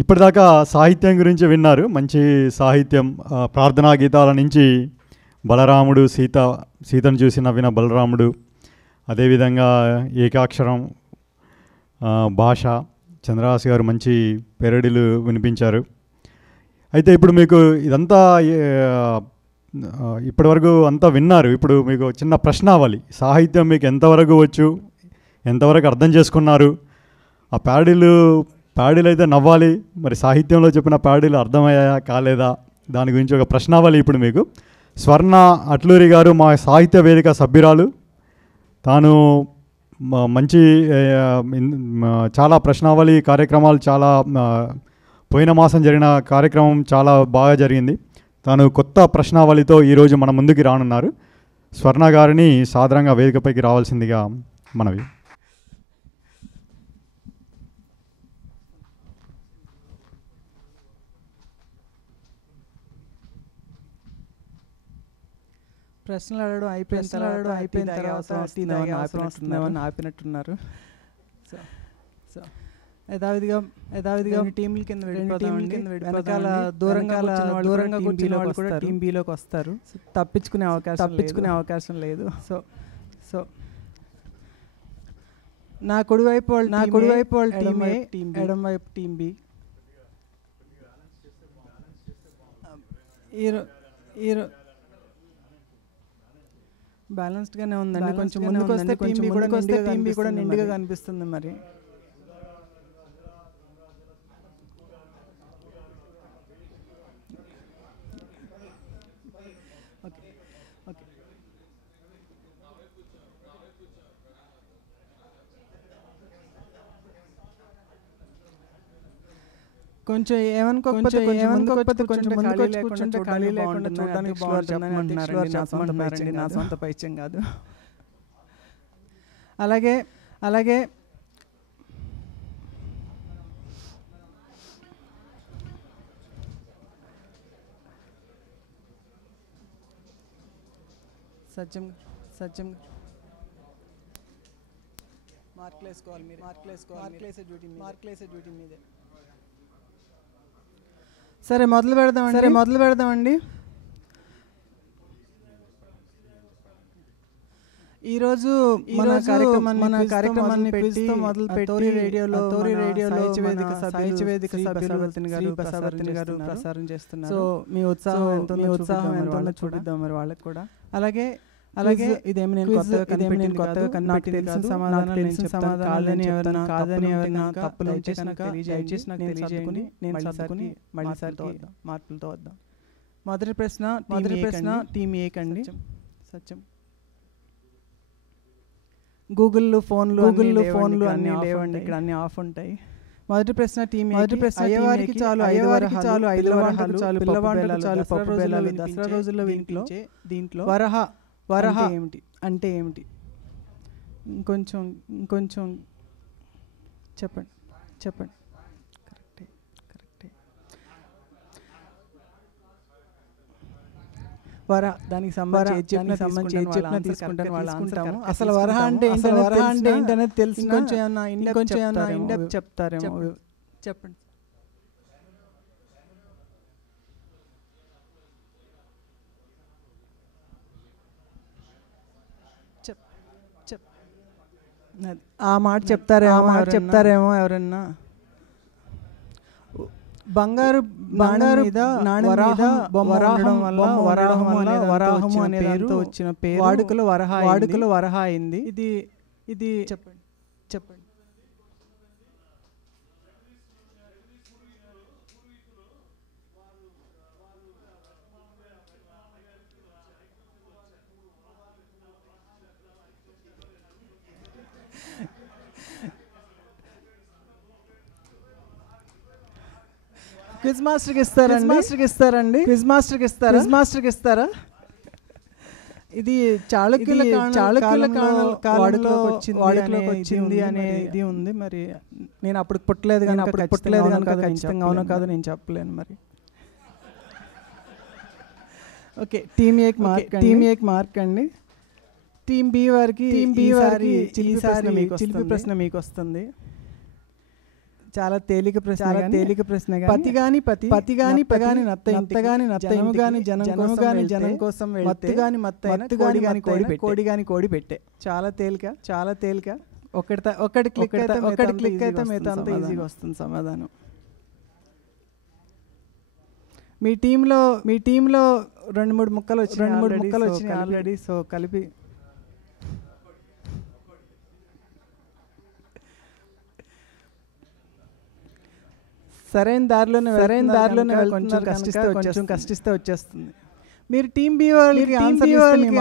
ఇప్పటిదాకా సాహిత్యం గురించి విన్నారు. మంచి సాహిత్యం, ప్రార్థనా గీతాల నుంచి బలరాముడు సీతను చూసి నవ్విన బలరాముడు, అదేవిధంగా ఏకాక్షరం భాష చంద్రహాస్ గారు మంచి పెరడిలు వినిపించారు. అయితే ఇప్పుడు మీకు ఇదంతా ఇప్పటివరకు అంతా విన్నారు. ఇప్పుడు మీకు చిన్న ప్రశ్నావళి. సాహిత్యం మీకు ఎంతవరకు వచ్చు, ఎంతవరకు అర్థం చేసుకున్నారు? ఆ ప్యాడీలు అయితే నవ్వాలి, మరి సాహిత్యంలో చెప్పిన ప్యాడీలు అర్థమయ్యాయా కాలేదా, దాని గురించి ఒక ప్రశ్నావళి. ఇప్పుడు మీకు స్వర్ణ అట్లూరి గారు మా సాహిత్య వేదిక సభ్యురాలు. తాను మంచి చాలా ప్రశ్నావళి కార్యక్రమాలు, చాలా పోయిన మాసం జరిగిన కార్యక్రమం చాలా బాగా జరిగింది. తాను కొత్త ప్రశ్నావళితో ఈరోజు మన ముందుకి రానున్నారు. స్వర్ణ గారిని సాధారణంగా వేదికపైకి రావాల్సిందిగా మనవి. ప్రశ్నలు అడగడం అయిపోయిన తర్వాత ఆపినట్టున్నారు. సో యథావిధిగా టీంల కింద వెనకాల దూరంగా కూర్చున్న వాళ్ళు కూడా టీం బిలోకి వస్తారు. తప్పించుకునే అవకాశం లేదు. సో నా కుడివైపు వాళ్ళు టీం ఏ, ఎడమ వైపు టీం బి. బ్యాలెన్స్డ్గానే ఉందండి. కొంచెం ముందుకు వస్తే టీం బి కూడా నిండుగా కనిపిస్తుంది. మరి కొంచెం ఏమనుకోకపోతే కొంచెం ముందుకు కూర్చుంటే ఖాళీ లేకుండా చూడడానికి బాగుంటుందని నా సొంత పైత్యం కాదు. అలాగే సత్యం మార్కులేసుకోవాలి. మీరు మార్కులేసే డ్యూటీ మీదే. సరే మొదలు పెడదామండి. ఈరోజు మన కార్యక్రమాన్ని మొదలుపెట్టి రేడియోలో సాహిత్య వేదిక సభ్యులు ప్రసాద్ గారు ప్రసారం చేస్తున్నారు. సో మీ ఉత్సాహం ఎంత ఉందో చూపిద్దాం మరి వాళ్ళకి కూడా. అలాగే ఇదేమి నేను కొత్తగా కనిపెట్టి తెలిసిన సమాధానం కాదని ఎవరైనా తప్పులు దయచేసి నాకు తెలియజేయకుని నేను సర్దుకుని మళ్ళీ మార్పులతో వద్దాం. మొదటి ప్రశ్న టీం ఏ కండి. సత్యం. గూగుల్ ఫోన్లు అన్నీ లేవండి, ఇక్కడ అన్నీ ఆఫ్ ఉంటాయి. మొదటి ప్రశ్న టీం అయ్యేవారికి చాలు 5 వరహాలు, పిల్లవాళ్ళకు చాలు పప్పు బెల్లాలు. దసరా రోజుల్లో దీంట్లో వరహ అంటే ఏమిటి? ఇంకొంచెం చెప్పండి. కరెక్టే. వర దానికి సంబంధించి చెప్పిన తీసుకుంటాను వాళ్ళు అనుకుంటాము. అసలు వరహ అంటే ఏంటనేది తెలిసి కొంచెం ఏమన్నా ఇండెప్త్ చెప్తారేమో. చెప్పండి. ఆ మాట చెప్తారేమో ఎవరన్నా. బంగారు మీద వరాహము అనే పేరుతో వచ్చిన పేరు వాడుకలో వరహ అయింది. ఇది చెప్పండి. క్విజ్ మాస్టర్కి ఇస్తారా? ఇది చాళుక్యుల వాడుకలోకి వచ్చింది అనే ఇది ఉంది. మరి నేను అప్పుడు పుట్టలేదు కానీ ఖచ్చితంగా అవునో కాదు నేను చెప్పలేను. మరి ఓకే, టీమ్ ఏకి మార్క్ అండి. టీమ్ బి వారికి చిలిపి ప్రశ్న మీకు వస్తుంది. చాలా తేలిక ప్రశ్న పతి గాని నత్తగాని జనం కోసం మత్తు గాని కోడి పెట్టే. చాలా తేలిక. ఒకటి క్లిక్ అయితే మిగతా అంతా ఈజీగా వస్తుంది సమాధానం. మీ టీంలో 2-3 ముక్కలు వచ్చినాయి ఆల్రెడీ. సో కలిపి సరైన దారిలోనే కొంచెం కష్టిస్తే వచ్చేస్తుంది. మీరు టీం బి వాళ్ళకి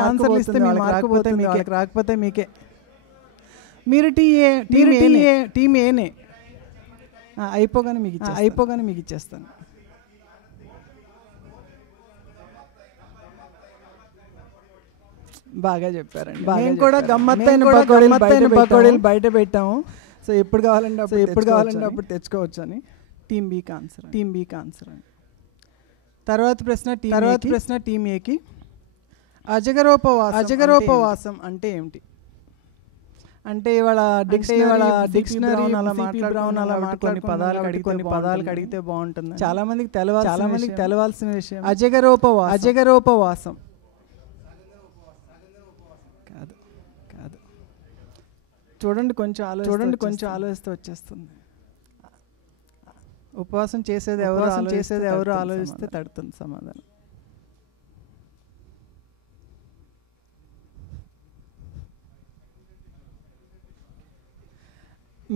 ఆన్సర్ ఇస్తే వాళ్ళకి రాకపోతే మీకే. మీరు టీం ఏనే అయిపోగానే మీకు ఇచ్చేస్తాను. బాగా చెప్పారండి. మేము కూడా గమ్మత్తైన పకోడీలు బయట పెట్టాము. సో ఎప్పుడు కావాలంటే అప్పుడు తెచ్చుకోవచ్చు అని. టీం బీకి ఆన్సర్ అని. తర్వాత ప్రశ్న టీం ఏకి. అజగరోపవాసం అంటే ఏమిటి? అంటే ఇవాళ డిక్షనరీ కొన్ని పదాలు అడిగితే బాగుంటుంది. చాలా మందికి తెలవాల్సిన విషయం. అజగరోపవాసం కాదు. చూడండి కొంచెం ఆలోచిస్తే వచ్చేస్తుంది. ఉపవాసం చేసేది ఎవరు ఆలోచిస్తే తడుతుంది సమాధానం.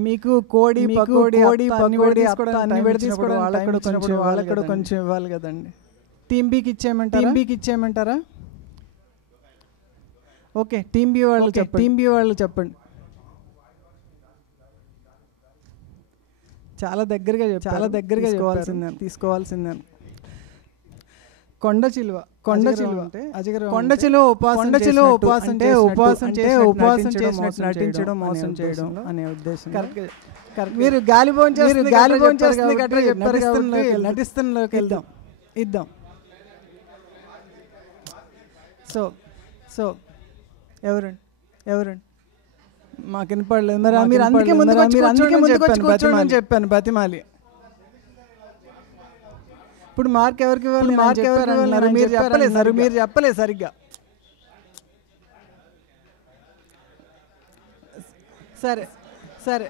మీకు కోడి అన్ని విడదీసుకోవడం వాళ్ళకి కొంచెం ఇవ్వాలి కదండి. టీం బీకి ఇచ్చేయమంటారా? ఓకే, టీం బి వాళ్ళు చెప్పండి. చాలా దగ్గరగా తీసుకోవాల్సిందే. కొండ చిలువ ఉపవాసం చేసినట్టు నటించడం, మోసం చేయడం అనే ఉద్దేశం. కరెక్ట్. మీరు గాలి భోంచేస్తుంది నటిస్తున్నలోకి ఇద్దాం. సో ఎవరండి మాకు వినపడలేదు. మరి మీరు అందుకే ముందుకు చెప్పాను బతిమాలి. ఇప్పుడు మార్క్ ఎవరికి ఇవ్వాలి? మీరు చెప్పలేదు సరిగ్గా. సరే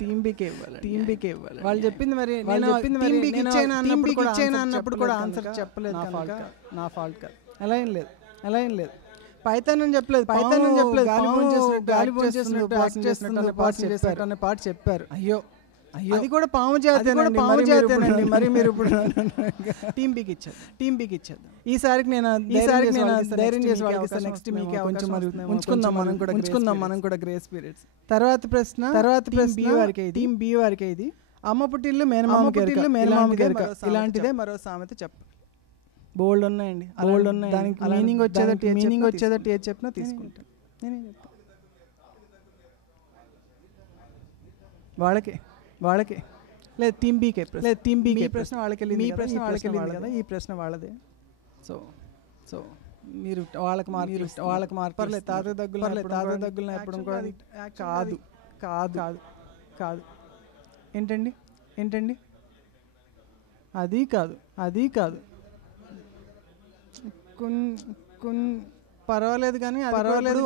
టీం బీకే ఇవ్వాలి. వాళ్ళు చెప్పింది మరి అన్నప్పుడు కూడా ఆన్సర్ చెప్పలేదు. నా ఫాల్ట్ కాదు. అలా ఏం లేదు. పైథాన్ అని చెప్పలేదు. గాలి భోంచేస్తున్నట్టు పాట చెప్పారు. అయ్యో అది కూడా పాము జాతేనండి. మరి మీరు ఇప్పుడు టీం బీకి ఇచ్చారు. ఈసారికి నేను ధైర్యం చేసి వాళ్ళకి నెక్స్ట్ మీకే కొంచెం ఉంచుకుందాం మనం కూడా గ్రేస్ పీరియడ్స్. తర్వాత ప్రశ్న టీం బి వారికి ఇది. అమ్మ పుట్టిల్లు మేనమామ కెరక ఇలాంటిదే మరో సామెత చెప్పు. బోల్డ్ ఉన్నాయండి. దానికి మీనింగ్ వచ్చేదట్టు ఏది చెప్పినా తీసుకుంటాను. నేనే చెప్తాను. వాళ్ళకే లేదు టీం బీకే ప్రశ్న వాళ్ళకి వెళ్ళింది. మీ ప్రశ్న వాళ్ళకి వెళ్ళింది కదా, ఈ ప్రశ్న వాళ్ళదే. సో మీరు వాళ్ళకి మార్పర్లేదు. తాత దగ్గులు ఎప్పుడు కూడా కాదు. ఏంటండి అది కాదు. పర్వాలేదు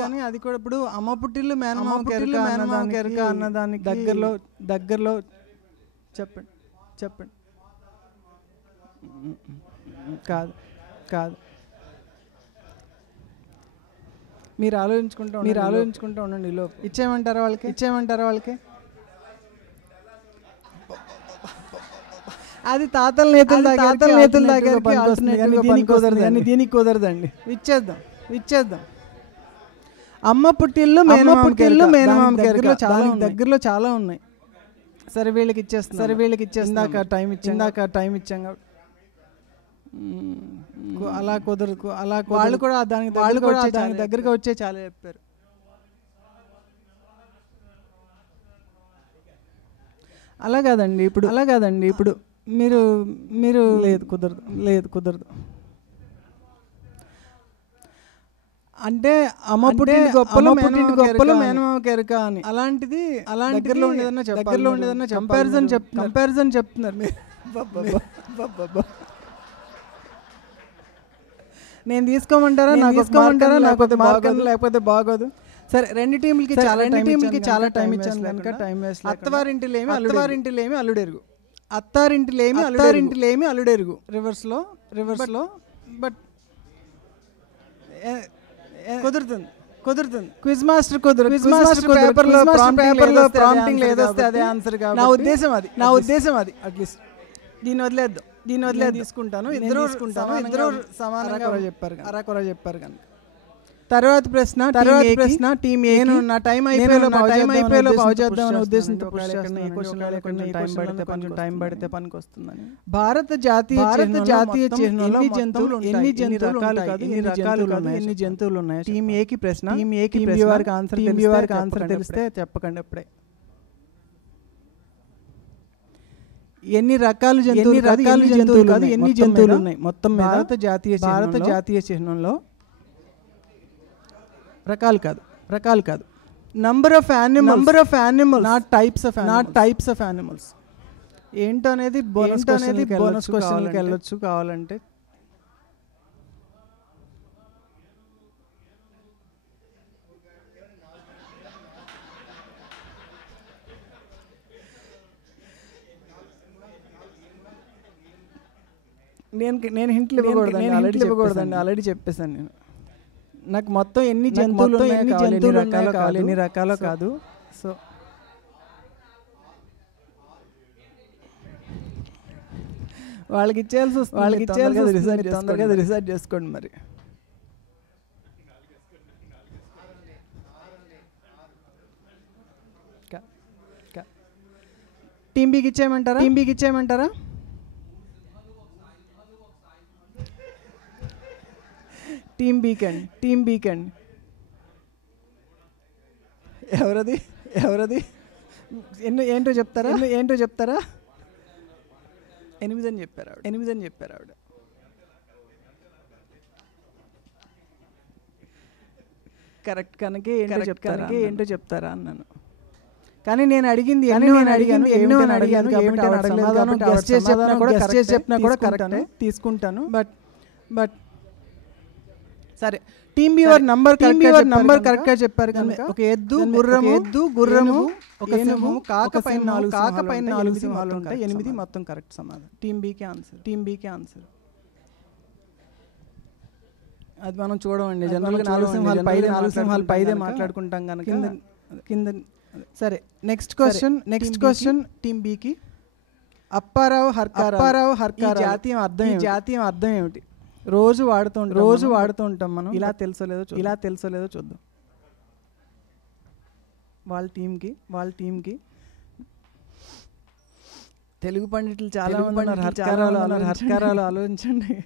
కానీ అది కూడా ఇప్పుడు అమ్మ పుట్టిల్లు మేనమామ కెరక అన్నదానికి దగ్గరలో చెప్పండి. కాదు. మీరు ఆలోచించుకుంటూ ఉండండి. లోపు ఇచ్చేయమంటారా వాళ్ళకి? అది తాతల నేతల దీనికి కుదరదండి. ఇచ్చేద్దాం. అమ్మ పుట్టిల్లు మేనమామ కెరక దగ్గరలో చాలా ఉన్నాయి. సరే వీళ్ళకి ఇచ్చేస్తాం. టైం ఇచ్చాం. అలా కుదరదు. వాళ్ళు కూడా దానికి దగ్గరగా వచ్చే చాలా చెప్పారు. అలా కాదండి ఇప్పుడు మీరు లేదు కుదరదు. అంటే అమ్మ పుట్టింటి గొప్పలో మేనమామ కెరక అని అలాంటిది దగ్గరలో ఉండేదన్నా కంపారిజన్ చెప్తున్నారు మీరు. నేను తీసుకోమంటారా లేకపోతే బాగోదు. సరే, రెండు టీంలకి చాలా టైం ఇచ్చాను కనుక టైం వేస్ట్. అత్తవారింటిలేమి అల్లుడెరుగు, అత్తారింటిలేమి అల్లుడెరుగు రివర్స్లో. బట్ కుదురుతుంది. క్విజ్ మాస్టర్ పేపర్లో ప్రాంప్టింగ్ ఏదొస్తే అదే ఆన్సర్. నా ఉద్దేశం అది. అట్లీస్ట్ దీన్ని వదిలేద్దాం. తీసుకుంటాను. ఇద్దరు సమానంగా చెప్పారు కనుక. తర్వాత ప్రశ్న టీం ఏ. నా టైం అయిపోయేలో బాగు చేద్దామనే ఉద్దేశంతో టైం పడితే పనికి వస్తుందని. భారత జాతీయ చిహ్నంలో ఎన్ని జంతువులు ఉన్నాయి? టీం ఏకి ప్రశ్న. వారికి ఆన్సర్ తెలిస్తే చెప్పకండి అప్పుడే. ఎన్ని రకాల జంతువులు ఎన్ని జంతువులు ఉన్నాయి మొత్తం భారత జాతీయ చిహ్నంలో? రకాలు కాదు. Number of animals, not types of animals. ఏంటో అనేది బోనస్ క్వశ్చన్కి వెళ్ళొచ్చు కావాలంటే. నేను హింట్లు ఇవ్వకూడదండి, ఆల్రెడీ చెప్పేసాను నేను. నాకు మొత్తం ఎన్ని జంతువులు ఎన్ని రకాలు కాదు. సో వాళ్ళకి ఇచ్చేయాల్సి వస్తుంది. తొందరగా రిసర్చ్ చేసుకోండి మరి. టీం బీకి ఇచ్చేయమంటారా? టీం బీకండి. ఎవరది? ఏంటో చెప్తారా? 8 అని చెప్పారు ఆవిడ. కరెక్ట్ కనుక ఏంటో చెప్తారా అన్నాను. కానీ నేను అడిగింది ఎన్నో అడిగాను గెస్ట్ చేసి చెప్పినా కూడా కరెక్ట్ తీసుకుంటాను. బట్ సరే, టీం వ్యూవర్ నంబర్ కరెక్ట్ గా చెప్పారు కనుక ఒక ఎద్దు గుర్రము ఒక సింహము కాక పైన 4 సింహాలు ఉంటాయి. 8 మొత్తం కరెక్ట్ సమాధానం. టీం బీకి ఆన్సర్. అది మనం చూడమండి. జనరల్గా 4 సింహాలు పైదే మాట్లాడుకుంటాం కనుక కింద. సరే, నెక్స్ట్ క్వశ్చన్ టీం బీకి. అప్పారావు హర్కారావు జాతీయం అర్థం ఏమిటి? రోజు వాడుతూ ఉంటాం మనం. ఇలా తెలుసో లేదో చూద్దాం. వాళ్ళ టీంకి తెలుగు పండితులు చాలా మంది ఉన్నారు. హర్కారాలు ఆలోచించండి.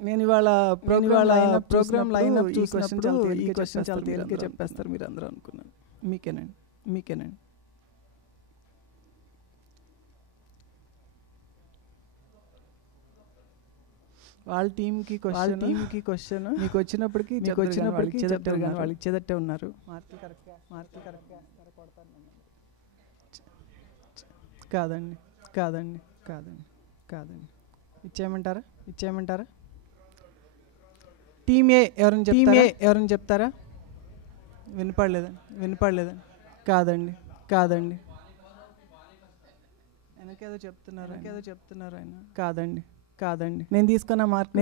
నేను ఇవాళ ప్రోగ్రామ్ లైన్ అప్ చూసినప్పుడు ఈ క్వశ్చన్ చాలా తేలిగ్గా చెప్పేస్తారు మీరు అందరూ అనుకున్నాను. మీకేనండి. వాళ్ళ టీంకి క్వశ్చన్ మీకు వచ్చినప్పటికీ వాళ్ళు ఇచ్చేదట్టే ఉన్నారు. మార్కులు కరెక్ట్గా కాదండి. ఇచ్చేయమంటారా? టీం ఏ ఎవరైనా చెప్తారా? వినపడలేదండి. కాదండి. వెనకేదో చెప్తున్నారు ఆయన. కాదండి. నేను తీసుకున్న మార్క్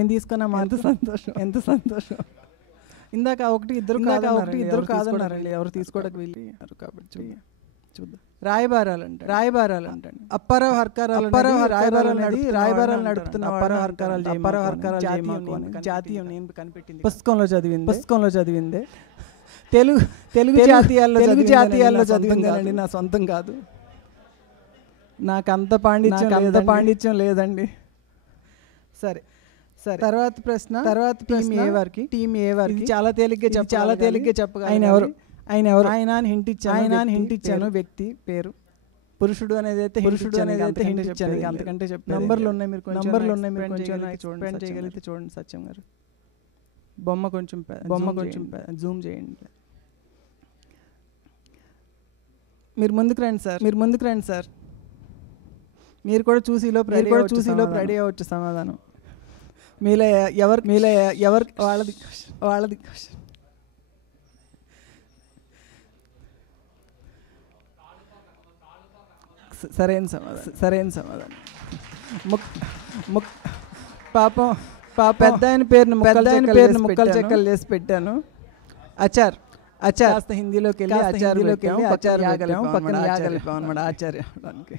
ఎంత సంతోషం. ఇందాక ఒకటి ఇద్దరు కాదన్నారండి. ఎవరు తీసుకోవడానికి వీళ్ళు కాబట్టి చూద్దాం. రాయబారాలు అంటండి. అప్పారావు హర్కారాలు రాయబారాలు నడుపుతున్న అప్పారావు హర్కారాలు జాతీయం నేను కనిపెట్టింది పుస్తకంలో చదివిందే. తెలుగు జాతీయాల్లో చదివిందేనండి, నా సొంతం కాదు. నాకు అంత పాండిత్యం లేదండి. సరే, తర్వాత ప్రశ్న. టీం ఏ వారికి చాలా తేలిగ్గా చెప్పగా ఆయన ఎవరు? ఆయన అని హింట్ ఇచ్చాను. వ్యక్తి పేరు. పురుషుడు అనేది అయితే హింట్ ఇచ్చాను. అంతకంటే చెప్పాను. నంబర్లు ఉన్నాయి మీరు కొంచెం చేయగలిగితే చూడండి. సత్యం గారు బొమ్మ కొంచెం జూమ్ చేయండి. మీరు ముందుకు రండి సార్. మీరు కూడా చూసి రెడీ అవ్వచ్చు సమాధానం. మీలో ఎవరు వాళ్ళది సరైన సమాధానం. పాపం పెద్ద ఆయన పేరును ముక్కలు చెక్కలు చేసి పెట్టాను. అచార్ కాస్త హిందీలోకి వెళ్ళి ఆచార్యం పక్కన యాగలిపాం అన్నమాట. ఆచార్య అవడానికి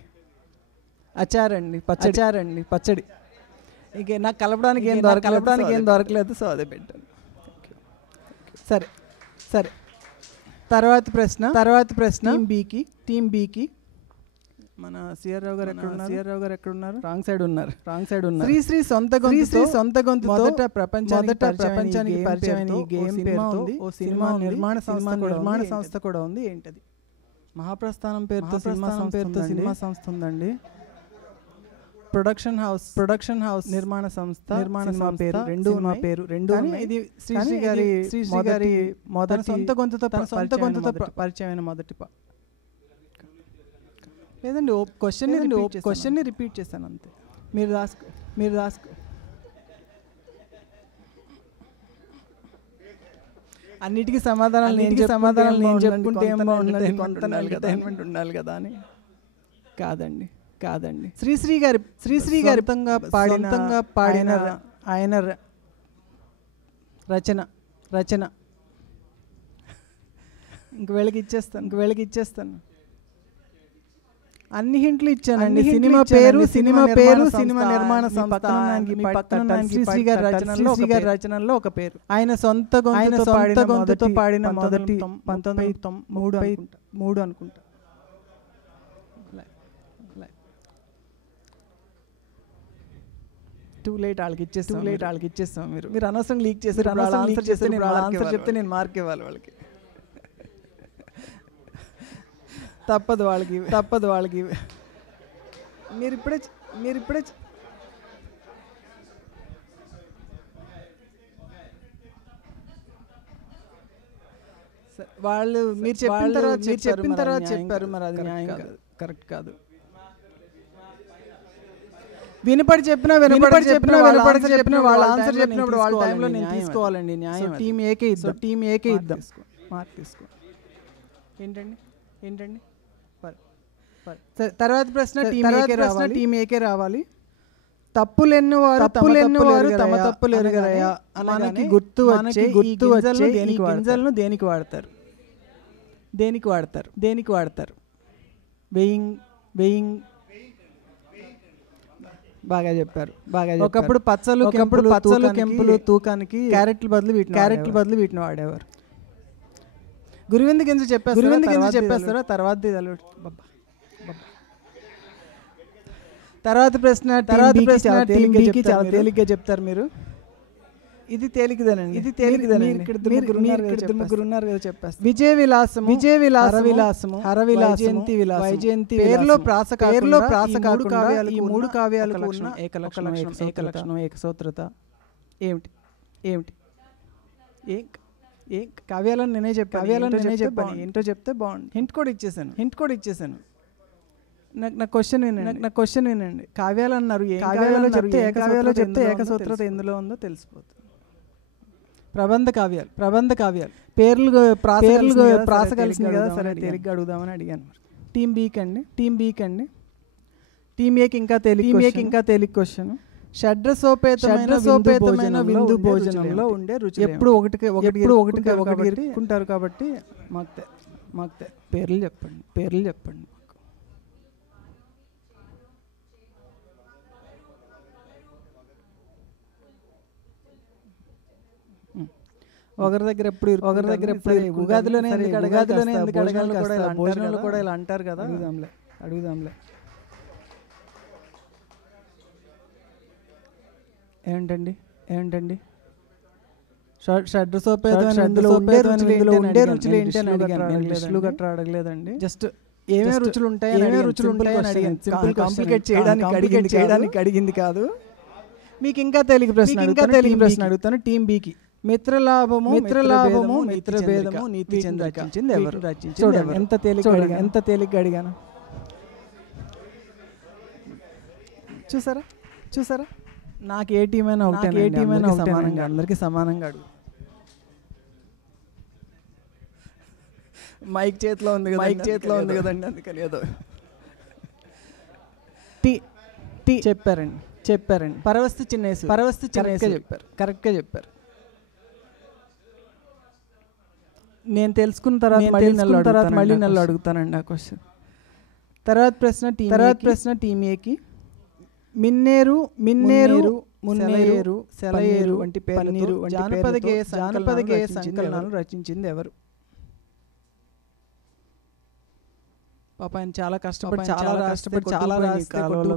అచారండి పచ్చడి. ఇక నాకు కలపడానికి ఏం దొరకలేదు, సో అదే పెట్టాను. సరే తర్వాత ప్రశ్న టీమ్ బీకి మన సిఆర్ రావు గారు ఎక్కడ ఉన్నారు? రాంగ్ సైడ్ ఉన్నారు. శ్రీ సొంత గొంతు మొదట ప్రపంచానికి పరిచయం ఈ గేమ్ పేరుతో ఓ సినిమా నిర్మాణ సంస్థ కూడా ఉంది. ఏంటది? మహాప్రస్థానం పేరుతో సినిమా సంస్థ ఉందండి. ప్రొడక్షన్ హౌస్ నిర్మాణ సంస్థ పేరు రెండు ఇది శ్రీశ్రీ గారి మొదటి సొంత గొంతుతో పరిచయమైన మొదటి లేదండి. క్వశ్చన్ ని రిపీట్ చేశాను అంతే. మీరు రాసుకో. అన్నిటికీ సమాధానాలు నేను చెప్పుకుంటే ఏం బాగుంటుంది, కొంత ఎంటర్టైన్మెంట్ ఉండాలి కదా అని. కాదండి శ్రీశ్రీ గారి పాడిన ఆయన రచన ఇంక వీళ్ళకి ఇచ్చేస్తాను. అన్ని హింట్లు ఇచ్చానండి. సినిమా పేరు సినిమా నిర్మాణ సంస్థ శ్రీశ్రీ గారి రచనల్లో ఒక పేరు. ఆయన సొంత గొంతుతో పాడిన మొదటి 1903 అనుకుంటా. టూ లేట్ వాళ్ళకి ఇచ్చేస్తాం. మీరు అనవసరం లీక్ చేశారు. ఆన్సర్ చెప్తే నేను మార్క్ ఇవ్వాలి వాళ్ళకి. తప్పదు వాళ్ళకి. మీరు ఇప్పుడే వాళ్ళు మీరు చెప్పిన తర్వాత చెప్పారు. మరి అది న్యాయం కాదు, కరెక్ట్ కాదు. వినపడి చెప్పినా వాళ్ళ ఆన్సర్ చెప్పినప్పుడు వాళ్ళ టైంలో నేను తీసుకోవాలండి న్యాయం. టీమ్ ఏకే ఇద్దాం. మార్క్ తీసుకో. ఏంటండి తర్వాత ప్రశ్న టీమ్ ఏకే రావాలి. తప్పులెన్నువారు తమ తప్పులు ఎరుగరయ్యా మనకి గుర్తు వచ్చే ఈ గింజలను దేనికి వాడతారు? వేయింగ్. బాగా చెప్పారు. ఒకప్పుడు పచ్చలు కెంపులు తూకానికి క్యారెట్లు బదులు వీటిని వాడేవారు. గురువింద గింజ చెప్పేస్తారా? తర్వాత ప్రశ్న చాలా తేలిగ్గా చెప్తారు మీరు. ఇది తేలికదేనండి. ముగ్గురు ఉన్నారు కదా చెప్పేస్తారు. విజయ విలాసము హరవిలాసము వైజయంతి పేరులో ప్రాస కాకుండా ఈ మూడు కావ్యాలకు ఉన్న ఏకలక్షణం ఏకసూత్రత ఏమిటి? ఏ కావ్యాలను నేనే చెప్పాను. ఏంటో చెప్తే బాగుంది. హింట్ కూడా ఇచ్చేసాను. నా క్వశ్చన్ వినండి. కావ్యాలు అన్నారు. కావ్యాలో చెప్తే ఏకసూత్రత ఎందులో ఉందో తెలిసిపోతుంది. ప్రబంధ కావ్యాలు పేర్లు ప్రాస కలిసింది కదా. సరే తేలిగ్గా అడుగుదామని అడిగాను. టీమ్ బీక్ అండి. టీమ్ ఏకి ఇంకా తేలిక క్వశ్చన్. షడ్రసోపేతమైన విందు భోజనంలో ఉండే రుచి ఎప్పుడు ఒకటి ఇరుక్కుంటారు కాబట్టి మాకు పేర్లు చెప్పండి. ఒకరి దగ్గర ఎప్పుడు ఉగాదిలోనే ఎందుకు అడగాలి? భోజనంలో కూడా ఇలా అంటారు కదా. అడుగుదాంలే. ఏంటండి షడ్రసోపేతమైన ఉండే రుచులు ఏంటి అని అడిగాను. లిస్టులు గట్రా అడగలేదండి. జస్ట్ ఏమేమి రుచులు ఉంటాయని అడిగాను. సింపుల్ కాంప్లికేట్ చేయడానికి అడిగింది కాదు. మీకు ఇంకా తేలిక ప్రశ్న అడుగుతాను. టీమ్ బీకి మిత్రలాభము మిత్రభేదము నీతి చంద్ర రచించింది ఎవరు? చూడండి ఎంత తేలిగ్గా అడిగాను. చూసారా నాకు ఏ టీం అయినా సమానంగా అందరికీ సమానంగా అడుగు. మైక్ చేతిలో ఉంది కదండి అందుకని ఏదో టీ చెప్పారండి. పరవస్తు చిన్నేసి కరెక్ట్గా చెప్పారు. నేను తెలుసుకున్న తర్వాత మళ్ళీ నన్ను అడుగుతానండి ఆ క్వశ్చన్. తర్వాత ప్రశ్న టీం ఏకి మిన్నేరు మున్నేరు సెలయేరు వంటి పేర్లతో జానపద గేయ సంకలనాలు రచించింది ఎవరు? పాప ఆయన చాలా కష్టపడి చాలా రాసి కాలువలో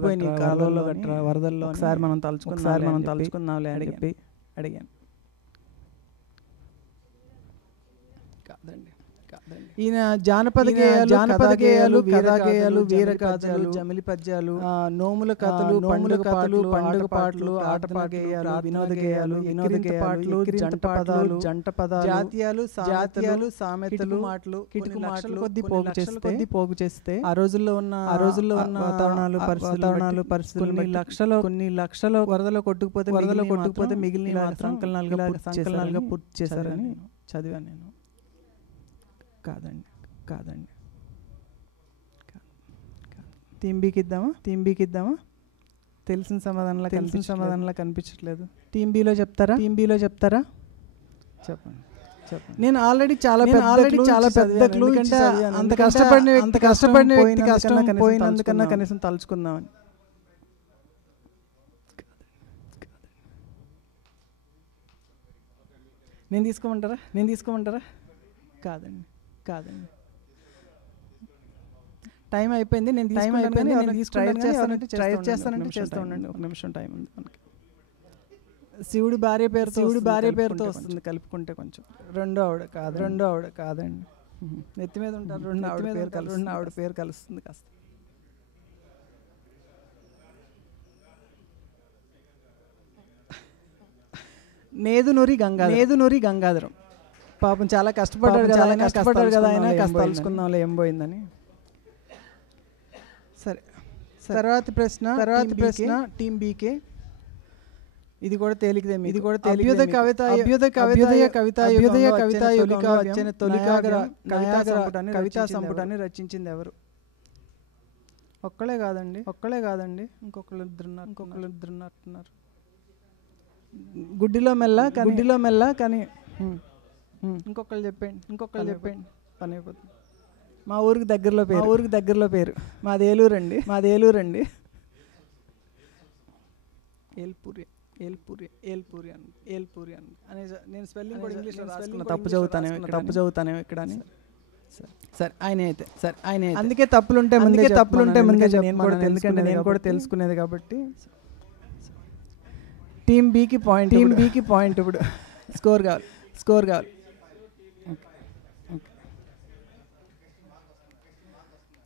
గట్రా వరదల్లో ఒకసారి మనం తలుచుకుందాంలే అని చెప్పి అడిగాను. కాదండి. ఈయన జానపద గేయాలు కథాగేయాలు వీరగాథలు జమిలి పద్యాలు నోముల కథలు పండుగ పాటలు ఆట గేయాలు వినోద గేయాలు పాటలు జంట పదాలు జాతీయాలు సామెతలు మాటలు కిటుకు మాటలు కొద్ది పోగు చేస్తే ఆ రోజుల్లో ఉన్న వాతావరణాలు పరిస్థితులు కొన్ని లక్షల వరదలో కొట్టుకుపోతే మిగిలిన సంకలనాలుగా పూర్తి చేశారని చదివాను నేను. కాదండి. టీం బీకి ఇద్దామా? తెలిసిన సమాధానంలా కనిపించట్లేదు. టీం బీలో చెప్తారా? చెప్పండి. నేను ఆల్రెడీ చాలా పెద్ద క్లూ అంత కష్టపడిన వ్యక్తి కష్టం పోయినందుకన్నా కనీసం తలుచుకుందామని. నేను తీసుకోమంటారా? కాదండి. టైం అయిపోయింది. నేను ట్రై చేస్తానంటే చేస్తూ ఉండండి. ఒక నిమిషం టైం ఉంది మనకి. శివుడి భార్య పేరుతో వస్తుంది కలుపుకుంటే కొంచెం. రెండో ఆవిడ కాదండి. నెత్తి మీద ఉంటారు రెండు ఆవిడ పేరు కలుస్తుంది కాస్త. నేదునూరి గంగాధరం. పాపం చాలా కష్టపడ్డాడు కదా ఆయన. కాస్త తలుచుకుందాంలే ఏం పోయిందని. సరే, తర్వాత ప్రశ్న టీం బీకే. ఇది కూడా తేలికదే. అభ్యుదయ కవితా వచ్చిన కవితా సంపుటాన్ని రచించింది ఎవరు? ఒక్కలే కాదండి. ఇంకొకళ్ళు ఇద్దరున్నారు. గుడ్డిలో మెల్ల కానీ ఇంకొకళ్ళు చెప్పండి పని అయిపోతుంది. మా ఊరికి దగ్గరలో పేరు. మాది ఏలూరండి. ఏల్పూరి అనే నేను స్పెల్లింగ్ కూడా ఇంగ్లీష్లో రాసుకున్నా. తప్పు చదువుతానేమో ఇక్కడ అని. సరే ఆయన అయితే అందుకే తప్పులుంటే ముందే చెప్పమన్నాను. ఎందుకంటే నేను కూడా తెలుసుకునేది కాబట్టి. టీం బీకి పాయింట్ ఇప్పుడు స్కోర్ కావాలి.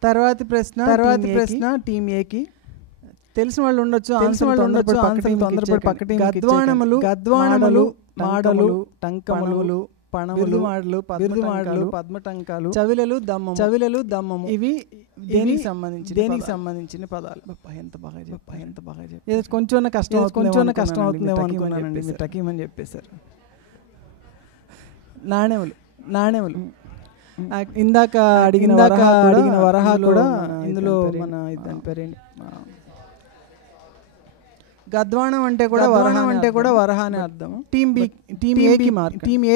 తర్వాత ప్రశ్న టీం ఏకి. తెలిసిన వాళ్ళు ఉండొచ్చు, తొందరపడి పక్క టీం. గద్వాణములు మాడలు టంకములు పణములు మాడలు పద్మటంకాలు చవిలలు దమ్మము ఇవి దేనికి సంబంధించిన పదాలు. ఎంత బాగా చెప్పారు. కొంచెం కష్టం అవుతుందేమో అనుకున్నానండి. మీరు టకీమని చెప్పేశారు. నాణెములు ఇందాక అడిగిన వరహా కూడా ఇందులో మన దాని పేరేంటి? గద్వాణం అంటే కూడా వరహా అనే అర్థం. టీం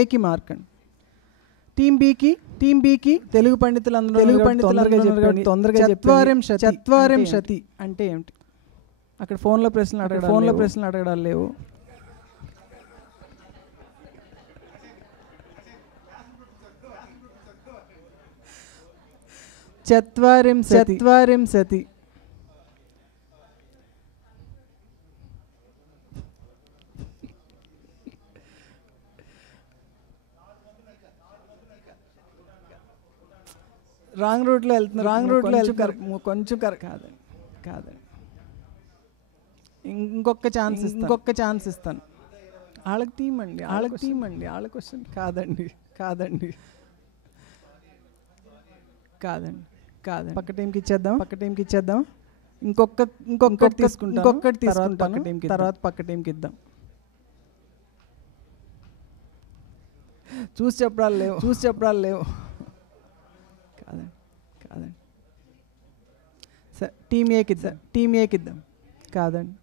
ఏకి మార్క్ అండి. టీం బికి తెలుగు పండితులందరూ తొందరగా చత్వారం శతి అంటే ఏమిటి? అక్కడ ఫోన్లో ప్రశ్నలు అడగడాలు లేవు. చత్వారింశతి రాంగ్ రూట్లో వెళ్తున్నారు. కొంచెం కాదండి. ఇంకొక ఛాన్స్ ఇస్తాను. వాళ్ళకి టీం అండి, వాళ్ళ క్వశ్చన్ కాదండి, కాదండి, పక్క టీంకి ఇచ్చేద్దాం, ఇంకొకటి తీసుకుంటాం, తర్వాత పక్క టీంకి ఇద్దాం. చూసి చెప్పడాలు లేవు. కాదండి, సార్ టీం ఏకి ఇద్దాం. కాదండి.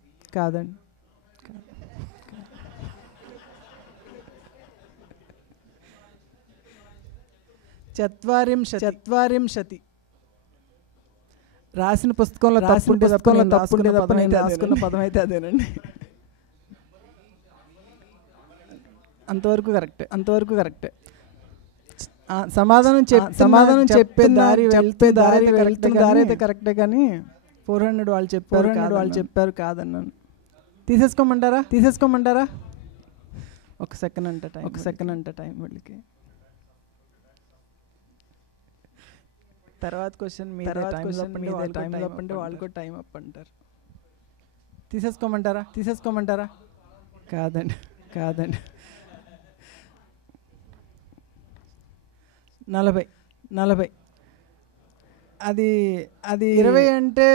చత్వారింశతి రాసిన పుస్తకంలో తప్పుంటే తప్ప నేను రాసుకున్న పదం అయితే అదేనండి. అంతవరకు కరెక్టే. సమాధానం చెప్పే దారి అయితే కరెక్టే, కానీ 400 వాళ్ళు చెప్పారు కాదన్నాను. తీసేసుకోమంటారా? ఒక సెకండ్ అంట టైం వాళ్ళకి. తర్వాత క్వశ్చన్ మీద టైం అప్ అంటే వాళ్ళు కూడా టైం అప్ అంటారు. తీసేసుకోమంటారా? కాదండి. 40 అది 20 అంటే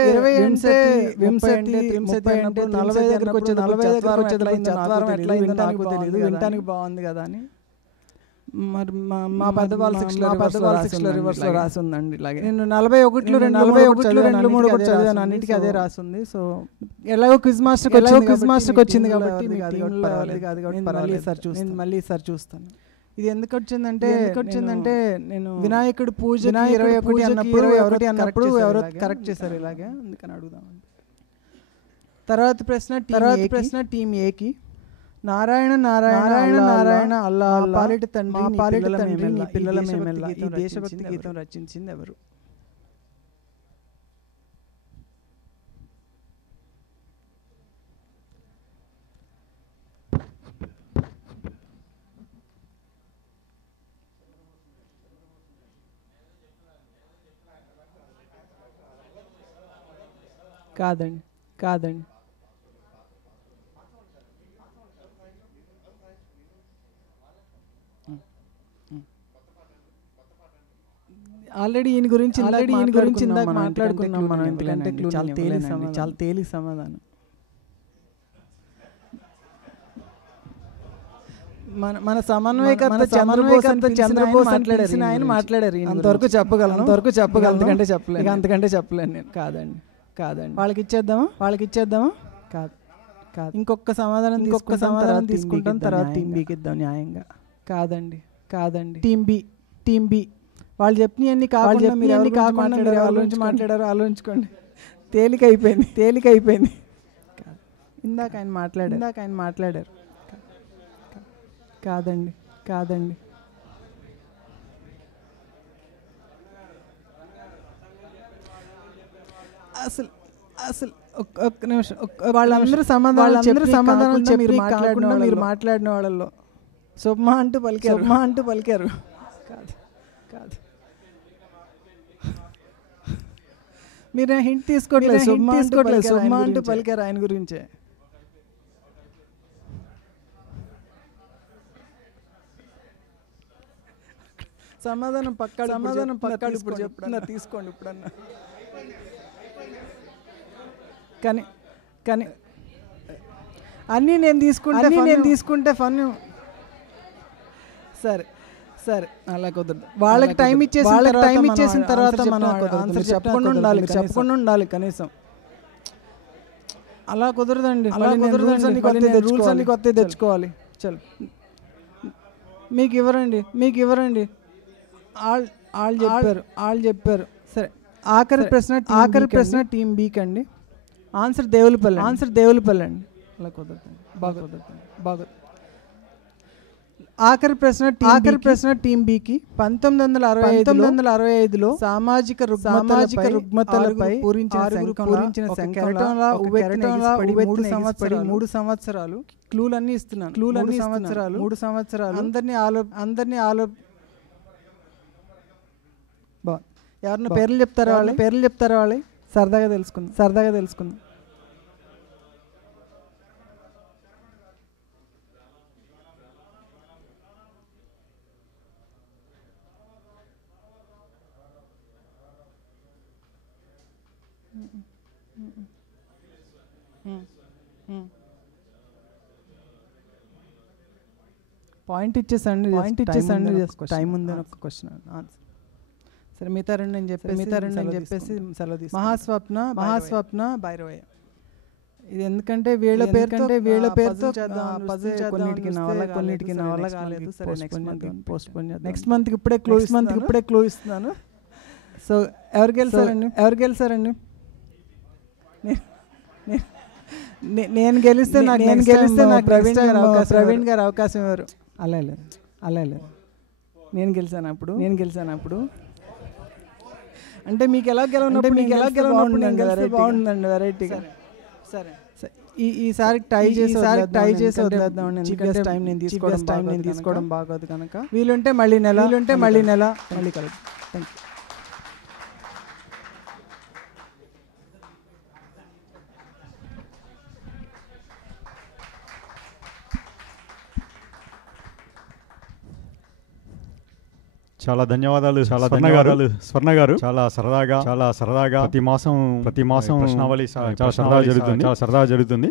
వింశతి 30 అంటే 40 దగ్గరకు వచ్చేది. 40 దగ్గరకు వచ్చేది నాకు తెలియదు, వినటానికి బాగుంది కదా అని. మరి మా పెద్దవాళ్ళ 6లో రివర్స్లో రాసి ఉందండి. ఇలాగే నేను 41లో 2 3 కూడా చదివాను, అన్నిటికీ అదే రాసి ఉంది. సో ఎలాగో క్విజ్ మాస్టర్కి వచ్చింది కాబట్టి మళ్ళీ ఈసారి చూస్తాను. ఇది ఎందుకు వచ్చిందంటే నేను వినాయకుడు పూజ 21 అన్నప్పుడు ఎవరో కరెక్ట్ చేశారు ఇలాగే, అందుకని అడుగుదామండి. తర్వాత ప్రశ్న టీం ఏకి. నారాయణ అల్లా పాలిట తండ్రి నీ పిల్లల మేమెల్లా ఈ దేశభక్తి గీతం రచించింది ఎవరు? కాదండి. ఆల్రెడీ ఈయన గురించి ఇందాక మాట్లాడుకున్నాం మనం. ఎందుకంటే చాలా తేలిక సమాధానం. మన సమన్వయకర్త చంద్రబోస్ ఆయన మాట్లాడారు. అంతవరకు చెప్పగలను, అంతకంటే చెప్పలేను నేను. కాదండి. వాళ్ళకి ఇచ్చేద్దామా? కాదు. ఇంకొక సమాధానం తీసుకుంటాం, తర్వాత టీం బికి ఇద్దాం న్యాయంగా. కాదండి. టీం బి వాళ్ళు చెప్పినవన్నీ కాకుండా మీరు వాళ్ళ గురించి మాట్లాడారు, ఆలోచించుకోండి. తేలికైపోయింది. ఇందాక ఆయన మాట్లాడారు. కాదండి. అసలు ఒక్క నిమిషం. వాళ్ళందరూ సమాధానం మీరు మాట్లాడిన వాళ్ళలో సుబ్మా అంటూ పలికారు. కాదు. మీరు హింట్ తీసుకోవట్లేదు. సుబ్మా అంటూ పలికారు ఆయన గురించే. సమాధానం పక్కాడు ఇప్పుడు చెప్తున్నా, తీసుకోండి ఇప్పుడన్నా. కానీ అన్నీ నేను తీసుకుంటే ఫన్. సరే అలా కుదరదు. వాళ్ళకి టైం ఇచ్చేసిన తర్వాత మనం ఆన్సర్ చెప్పకుండా ఉండాలి కనీసం. అలా కుదరదండి. రూల్స్ అన్ని కొత్త తెచ్చుకోవాలి. చల్ మీకు ఇవ్వరండి. వాళ్ళు చెప్పారు. సరే ఆఖరి ప్రశ్న టీం బి కండి. ఆన్సర్ దేవులపల్లి అండి. అలా కుదరదండి. బాగా ఆఖరి ప్రశ్న టీం బికి. 1965లో సామాజిక రుగ్మతలపై పూరించిన శంఖంలా 3 సంవత్సరాలు క్లూలన్నీ ఇస్తున్నాను. 3 సంవత్సరాలు అందరినీ ఎవరన్నా పేర్లు చెప్తారా వాళ్ళు? సరదాగా తెలుసుకుందాం. పాయింట్ ఇచ్చేసండి టైం ఉంది అని ఒక క్వశ్చన్ ఆన్సర్. సరే మిగతా రెండు నేను చెప్పేసి సెలవు తీసుకుంటాను. మహాస్వప్న భైరవయ్య. ఇది ఎందుకంటే వీళ్ళ పేరుతో కొన్నిటికి నా వల్ల కాలేదు. సరే నెక్స్ట్ మంత్ నెక్స్ట్ మంత్కి ఇప్పుడే క్లూ ఇస్తున్నాను. సో ఎవరు గెలిచారండి? నేను గెలిస్తే నాకు ప్రవీణ్ గారు అవకాశం ఇవ్వరు. అలా లేదు నేను గెలిచాను అప్పుడు. అంటే మీకు ఎలా గెలవనప్పుడు బాగుందండి వెరైటీగా. సరే ఈసారి టై చేసి వదిలేద్దాం. టైం నేను తీసుకోవడం బాగోదు కనుక వీలుంటే మళ్ళీ నెల మళ్ళీ కలుద్దాం. Thank you. చాలా ధన్యవాదాలు స్వర్ణ గారు. చాలా సరదాగా ప్రతి మాసం ప్రశ్నావళి చాలా సరదాగా జరుగుతుంది.